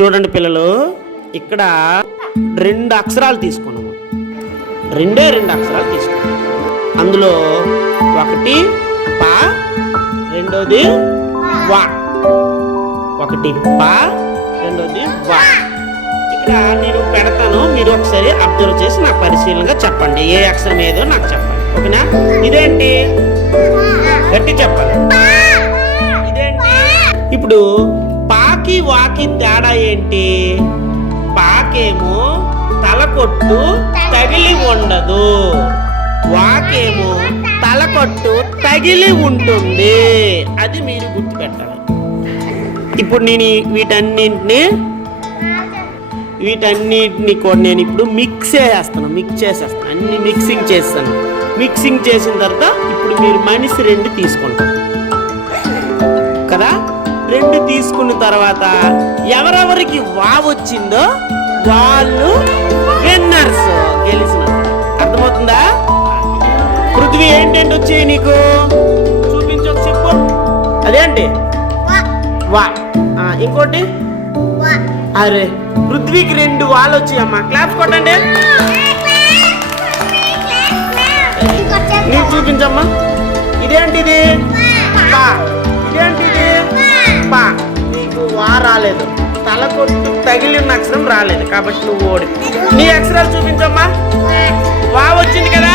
చూడండి పిల్లలు ఇక్కడ రెండు అక్షరాలు తీసుకున్నాము. రెండే రెండు అక్షరాలు తీసుకున్నాము. అందులో ఒకటి పా రెండోది వా. ఒకటి పా రెండోది వా. ఇక్కడ నేను పెడతాను మీరు ఒకసారి అబ్జర్వ్ చేసి నాకు పరిశీలనగా చెప్పండి. ఏ అక్షరం ఏదో నాకు చెప్పండి. ఓకేనా? ఇదేంటి? గట్టి చెప్పాలి. ఇదేంటి? ఇప్పుడు పాకి వాకి తేడా ఏంటి? పాకేమో తలకొట్టు తగిలి ఉండదు. వాకేమో తలకొట్టు తగిలి ఉంటుంది. అది మీరు గుర్తుపెట్టాలి. ఇప్పుడు నేను వీటన్నింటినీ వీటన్నిటిని కూడా నేను ఇప్పుడు మిక్స్ చేసేస్తాను మిక్స్ చేసేస్తాను. అన్ని మిక్సింగ్ చేస్తాను. మిక్సింగ్ చేసిన తర్వాత ఇప్పుడు మీరు మనిషి రెండు తీసుకుంటారు. రెండు తీసుకున్న తర్వాత ఎవరెవరికి వా వచ్చిందో వాళ్ళు విన్నర్స్ గెలిచినట్టు అర్థమవుతుందా? పృథ్వీ ఏంటంటే వచ్చాయి నీకు? చూపించు చెప్పు. అదేంటి వా. ఆ, ఇంకోటి? అరే పృథ్వీకి రెండు వాళ్ళు వచ్చాయి అమ్మా. క్లాప్స్ కొట్టండి. నీకు చూపించమ్మా. ఇదేంటిది? రాలేదు. తల కొట్టు తగిలిన అక్షరం రాలేదు. కాబట్టి నువ్వు ఓడి. నీ అక్షరాలు చూపించమ్మా. వా వచ్చింది కదా.